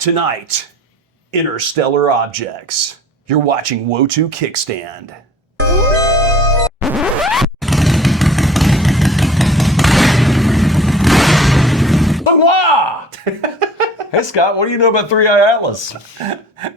Tonight, Interstellar Objects. You're watching Wotu Kickstand. Hey Scott, what do you know about Three-Eye Atlas?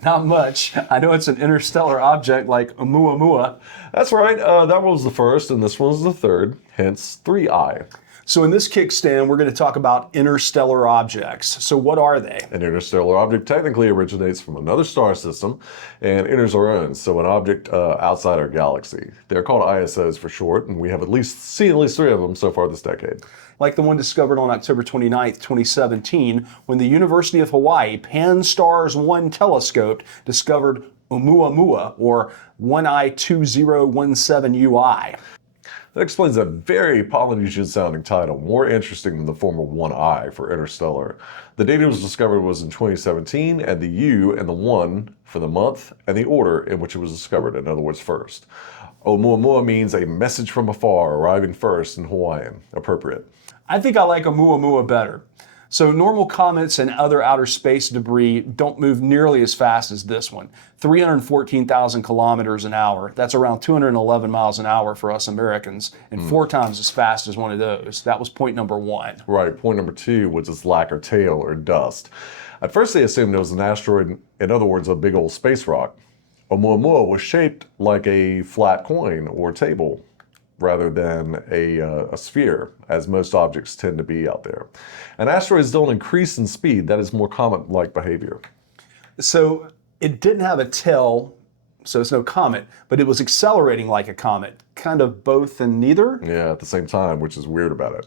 Not much. I know it's an interstellar object like Oumuamua. That's right, that one was the first and this one's the third, hence 3i. So in this kickstand, we're going to talk about interstellar objects. So what are they? An interstellar object technically originates from another star system and enters our own, so an object outside our galaxy. They're called ISOs for short, and we have seen at least 3 of them so far this decade. Like the one discovered on October 29th, 2017, when the University of Hawaii Pan-STARRS 1 telescope discovered Oumuamua, or 1I2017 UI. That explains a very Polynesian-sounding title, more interesting than the former 1I for interstellar. The date it was discovered was in 2017, and the U and the 1 for the month and the order in which it was discovered, in other words, first. Oumuamua means a message from afar, arriving first in Hawaiian. Appropriate. I think I like Oumuamua better. So normal comets and other outer space debris don't move nearly as fast as this one. 314,000 kilometers an hour. That's around 211 miles an hour for us Americans, and 4 times as fast as one of those. That was point number 1. Right, point number 2 was its lack or tail or dust. At first they assumed it was an asteroid, in other words, a big old space rock. Oumuamua was shaped like a flat coin or table, rather than a sphere, as most objects tend to be out there. And asteroids don't increase in speed. That is more comet-like behavior. So it didn't have a tail, so it's no comet, but it was accelerating like a comet. Kind of both and neither? Yeah, at the same time, which is weird about it.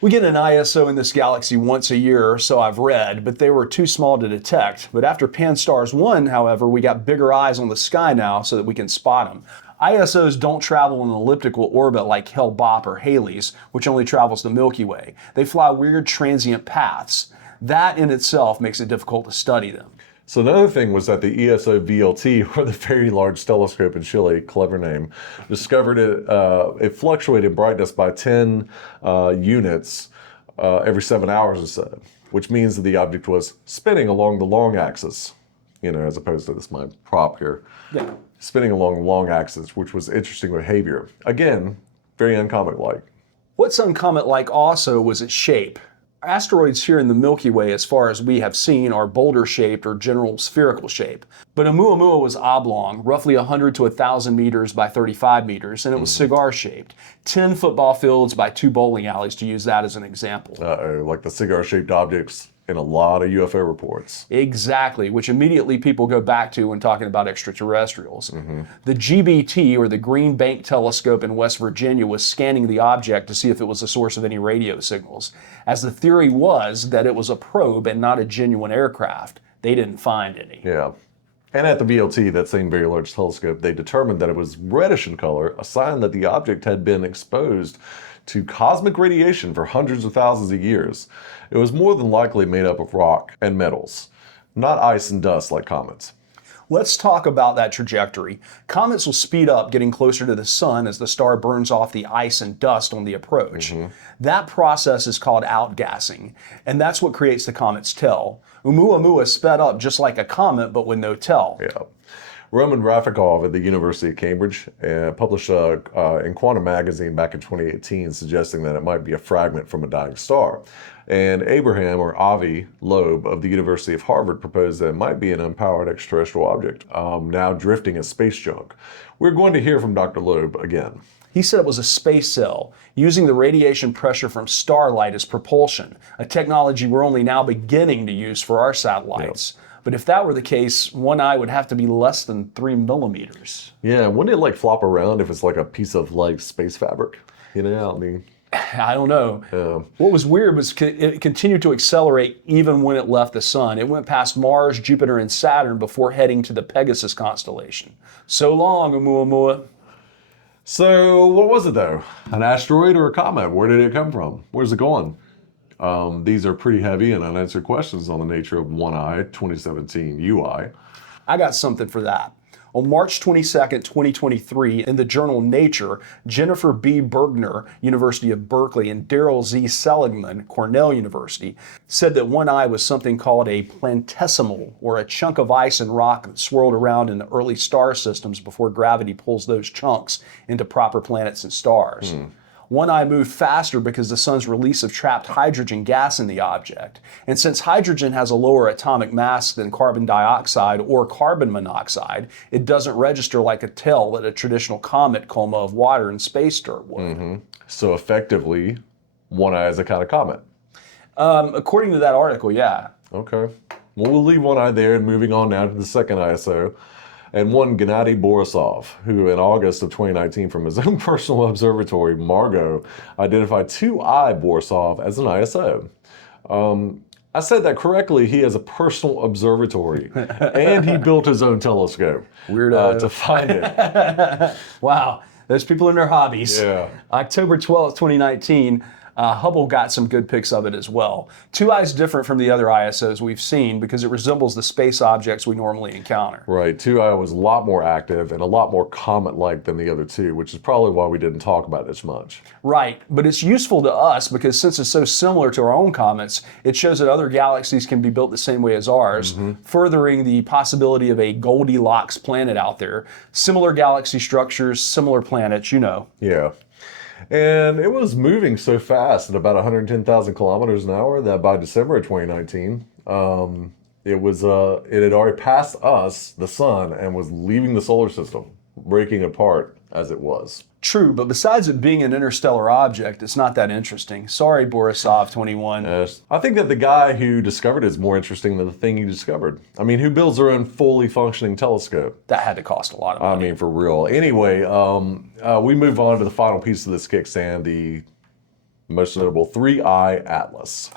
We get an ISO in this galaxy once a year, so I've read, but they were too small to detect. But after Pan-STARRS 1, however, we got bigger eyes on the sky now so that we can spot them. ISOs don't travel in an elliptical orbit like Hale-Bopp or Halley's, which only travels the Milky Way. They fly weird transient paths. That in itself makes it difficult to study them. So another thing was that the ESO VLT, or the Very Large Telescope in Chile, clever name, discovered it fluctuated in brightness by 10 units every 7 hours or so, which means that the object was spinning along the long axis, as opposed to this my prop here. Yeah. Spinning along the long axis, which was interesting behavior. Again, very uncomet-like. What's uncomet-like also was its shape. Asteroids here in the Milky Way, as far as we have seen, are boulder-shaped or general spherical shape. But Oumuamua was oblong, roughly 100 to 1,000 meters by 35 meters, and it was cigar-shaped. 10 football fields by 2 bowling alleys, to use that as an example. Like the cigar-shaped objects in a lot of UFO reports. Exactly, which immediately people go back to when talking about extraterrestrials. The GBT, or the Green Bank Telescope in West Virginia, was scanning the object to see if it was the source of any radio signals, as the theory was that it was a probe and not a genuine aircraft. They didn't find any. Yeah. And at the VLT, that same Very Large Telescope, they determined that it was reddish in color, a sign that the object had been exposed to cosmic radiation for hundreds of thousands of years. It was more than likely made up of rock and metals, not ice and dust like comets. Let's talk about that trajectory. Comets will speed up getting closer to the sun as the star burns off the ice and dust on the approach. That process is called outgassing, and that's what creates the comet's tail. Oumuamua sped up just like a comet, but with no tail. Yeah. Roman Rafikov at the University of Cambridge published in Quantum magazine back in 2018 suggesting that it might be a fragment from a dying star. And Abraham, or Avi Loeb, of the University of Harvard proposed that it might be an unpowered extraterrestrial object, now drifting as space junk. We're going to hear from Dr. Loeb again. He said it was a space cell, using the radiation pressure from starlight as propulsion, a technology we're only now beginning to use for our satellites. Yep. But if that were the case, 1I would have to be less than 3 millimeters. Yeah, wouldn't it flop around if it's like a piece of space fabric? I mean, I don't know. What was weird was it continued to accelerate even when it left the sun. It went past Mars, Jupiter, and Saturn before heading to the Pegasus constellation. So long, Oumuamua. So what was it though? An asteroid or a comet? Where did it come from? Where's it going? These are pretty heavy and unanswered questions on the nature of 1I 2017 UI. I got something for that. On March 22nd, 2023, in the journal Nature, Jennifer B. Bergner, University of Berkeley, and Daryl Z. Seligman, Cornell University, said that one eye was something called a planetesimal, or a chunk of ice and rock that swirled around in the early star systems before gravity pulls those chunks into proper planets and stars. One eye moved faster because the sun's release of trapped hydrogen gas in the object. And since hydrogen has a lower atomic mass than carbon dioxide or carbon monoxide, it doesn't register like a tail that a traditional comet coma of water and space dirt would. So effectively, one eye is a kind of comet. According to that article, yeah. Okay. Well, we'll leave one eye there and moving on now to the second ISO. And one Gennady Borisov, who in August of 2019 from his own personal observatory, Margot, identified 2I Borisov as an ISO. I said that correctly. He has a personal observatory, and he built his own telescope to find it. Wow, those people and their hobbies. Yeah. October 12th, 2019, Hubble got some good pics of it as well. 2I is different from the other ISOs we've seen because it resembles the space objects we normally encounter. Right, 2I was a lot more active and a lot more comet-like than the other two, which is probably why we didn't talk about it as much. Right, but it's useful to us because since it's so similar to our own comets, it shows that other galaxies can be built the same way as ours, furthering the possibility of a Goldilocks planet out there. Similar galaxy structures, similar planets, you know. Yeah. And it was moving so fast at about 110,000 kilometers an hour that by December of 2019, it had already passed us, the sun, and was leaving the solar system, breaking apart as it was. True, but besides it being an interstellar object, it's not that interesting. Sorry, Borisov 21. Yes. I think that the guy who discovered it is more interesting than the thing he discovered. I mean, who builds their own fully functioning telescope? That had to cost a lot of money. I mean, for real. Anyway, we move on to the final piece of this kickstand, the most notable 3I Atlas.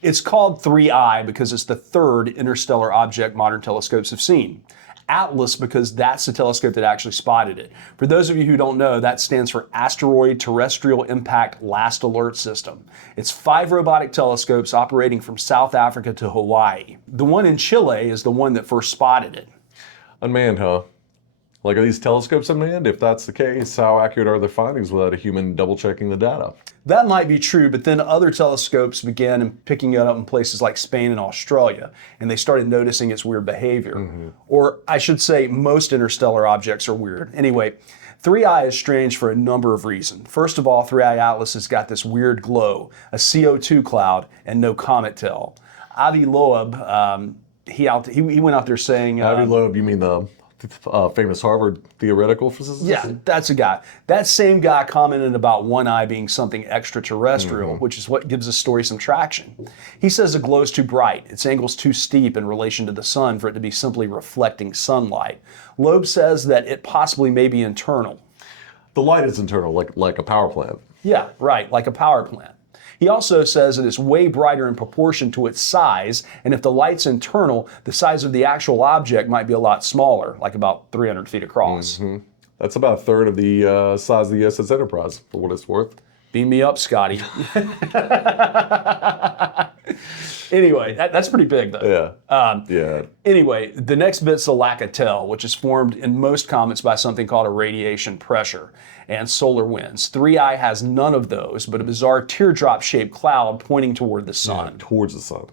It's called 3I because it's the third interstellar object modern telescopes have seen. Atlas because that's the telescope that actually spotted it. For those of you who don't know, that stands for Asteroid Terrestrial Impact Last Alert System. It's 5 robotic telescopes operating from South Africa to Hawaii. The one in Chile is the one that first spotted it. Unmanned, huh? Like, are these telescopes unmanned? If that's the case, how accurate are their findings without a human double-checking the data? That might be true, but then other telescopes began picking it up in places like Spain and Australia, and they started noticing its weird behavior. Or I should say most interstellar objects are weird. Anyway, 3I is strange for a number of reasons. First of all, 3I Atlas has got this weird glow, a CO2 cloud, and no comet tail. Avi Loeb, he went out there saying... Avi Loeb, you mean the famous Harvard theoretical physicist? Yeah, that's a guy. That same guy commented about one eye being something extraterrestrial, which is what gives the story some traction. He says the glow's too bright, its angle's too steep in relation to the sun for it to be simply reflecting sunlight. Loeb says that it possibly may be internal. The light is internal, like a power plant. Yeah, right, like a power plant. He also says that it's way brighter in proportion to its size, and if the light's internal, the size of the actual object might be a lot smaller, like about 300 feet across. That's about a third of the size of the USS Enterprise, for what it's worth. Beam me up, Scotty. Anyway, that's pretty big, though. Yeah. Anyway, the next bit's the lack of tail, which is formed in most comets by something called a radiation pressure and solar winds. 3I has none of those, but a bizarre teardrop-shaped cloud pointing toward the sun. Yeah, towards the sun.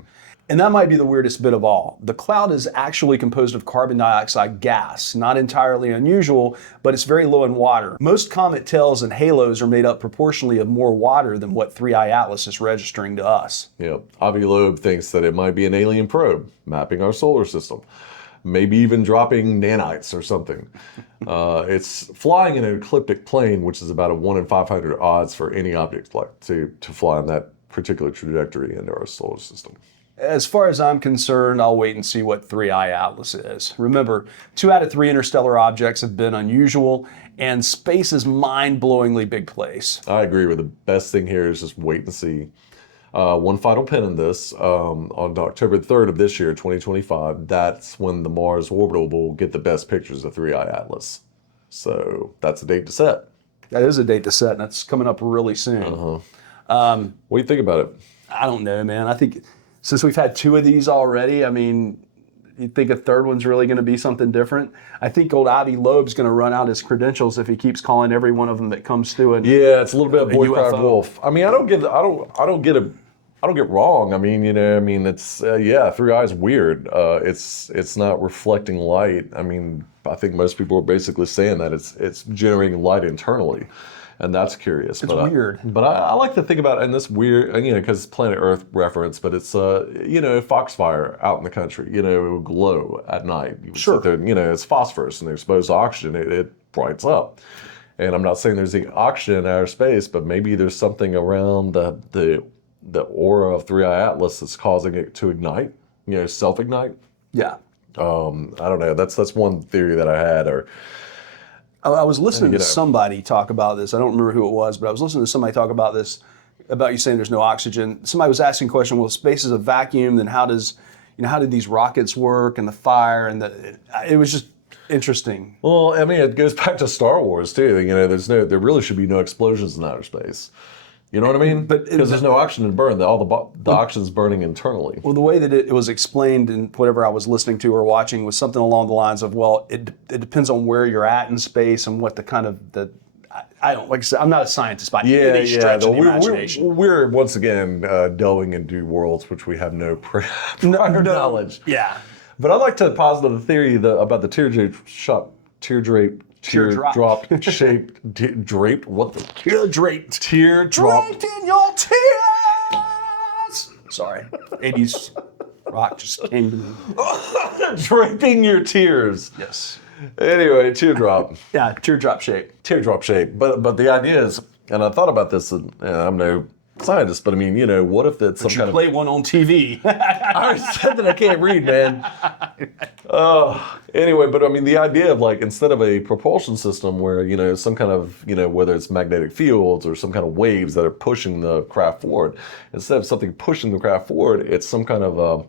And that might be the weirdest bit of all. The cloud is actually composed of carbon dioxide gas, not entirely unusual, but it's very low in water. Most comet tails and halos are made up proportionally of more water than what 3I Atlas is registering to us. Yep. Avi Loeb thinks that it might be an alien probe mapping our solar system. Maybe even dropping nanites or something. It's flying in an ecliptic plane, which is about a 1 in 500 odds for any object to fly on that particular trajectory into our solar system. As far as I'm concerned, I'll wait and see what 3I Atlas is. Remember, 2 out of 3 interstellar objects have been unusual, and space is mind-blowingly big place. I agree with the best thing here is just wait and see. One final pin in this, on October 3rd of this year, 2025, that's when the Mars orbital will get the best pictures of 3I Atlas. So that's a date to set. That is a date to set, and that's coming up really soon. What do you think about it? I don't know, man. I think since we've had 2 of these already, I mean, You think a third one's really going to be something different? I think old Avi Loeb's going to run out his credentials if he keeps calling every one of them that comes through it. Yeah, it's a little bit of boy cried UFO. wolf. I mean, I don't get wrong. I mean, it's three eyes weird. It's not reflecting light. I mean, I think most people are basically saying that it's generating light internally, and that's curious. It's weird. But I like to think about it in this weird, because it's Planet Earth reference, but it's foxfire out in the country. It would glow at night. You would sit there, it's phosphorus and they're exposed to oxygen. It brights up. And I'm not saying there's any oxygen in outer space, but maybe there's something around the aura of Three Eye Atlas that's causing it to ignite, self-ignite. Yeah. I don't know. That's one theory that I had. Or I was listening to somebody talk about this. I don't remember who it was, but I was listening to somebody talk about this, about you saying there's no oxygen. Somebody was asking a question, well, space is a vacuum, then how did these rockets work and the fire and it was just interesting. Well, I mean, it goes back to Star Wars too. There really should be no explosions in outer space. You know what I mean? Because there's no oxygen to burn. All the oxygen's burning internally. Well, the way that it was explained in whatever I was listening to or watching was something along the lines of, well, it depends on where you're at in space and what I don't, like I said, I'm not a scientist by any stretch of the imagination. We're once again delving into worlds which we have no prior knowledge. Yeah. But I like to posit the theory about the teardrop shaped draped. What the Teardraped. teardrop? Draped in your tears. Sorry, 80s rock just came to me. Draping your tears. Yes. Anyway, teardrop. Yeah, teardrop shape. Teardrop shape. But the idea is, and I thought about this, and I'm no scientist, but I mean, what if it's some kind of... play one on TV. I already said that I can't read, man. Anyway, but I mean, the idea of instead of a propulsion system where, some kind of, whether it's magnetic fields or some kind of waves that are pushing the craft forward, instead of something pushing the craft forward, it's some kind of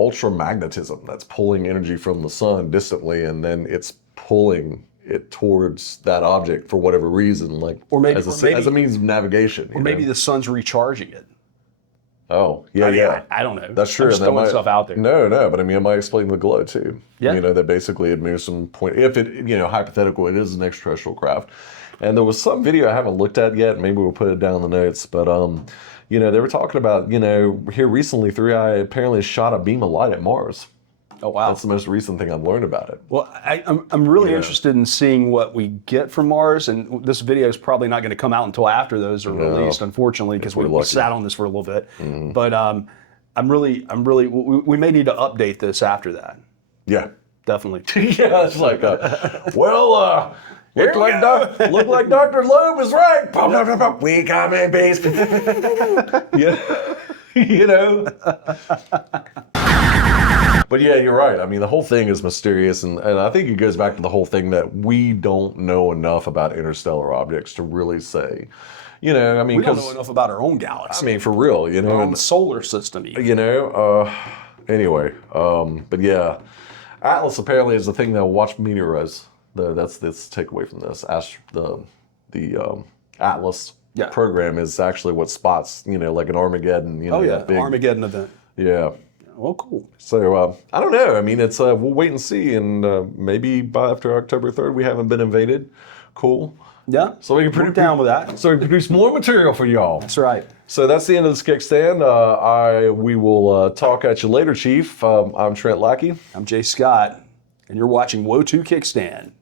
ultramagnetism that's pulling energy from the sun distantly, and then it's pulling it towards that object for whatever reason, as a means of navigation. Or maybe the sun's recharging it. Oh, yeah. I don't know. That's true. I'm just throwing stuff out there. No, but I mean, it might explain the glow too. Yeah. That basically it moves some point. If it, hypothetical, it is an extraterrestrial craft. And there was some video I haven't looked at yet. Maybe we'll put it down in the notes. But they were talking about, here recently, 3i apparently shot a beam of light at Mars. Oh, wow. That's the most recent thing I've learned about it. Well, I'm really interested in seeing what we get from Mars, and this video is probably not going to come out until after those are released, unfortunately, because we sat on this for a little bit. Mm-hmm. But we may need to update this after that. Yeah. Definitely. Yeah, it's like, look like Dr. Loeb is right. We come in peace. But yeah, you're right. I mean, the whole thing is mysterious, and I think it goes back to the whole thing that we don't know enough about interstellar objects to really say. We don't know enough about our own galaxy. I mean, for real, Our own solar system, even. Anyway, but yeah, Atlas apparently is the thing that will watch meteorites. That's the takeaway from this. The Atlas program is actually what spots, like an Armageddon. Big Armageddon event. Yeah. Well, cool. So I don't know. I mean, it's we'll wait and see, and maybe by after October 3rd we haven't been invaded. Cool. Yeah. So we can We're down with that. So we can produce more material for y'all. That's right. So that's the end of this kickstand. We will talk at you later, Chief. I'm Trent Lackey. I'm Jay Scott, and you're watching Woe2 Kickstand.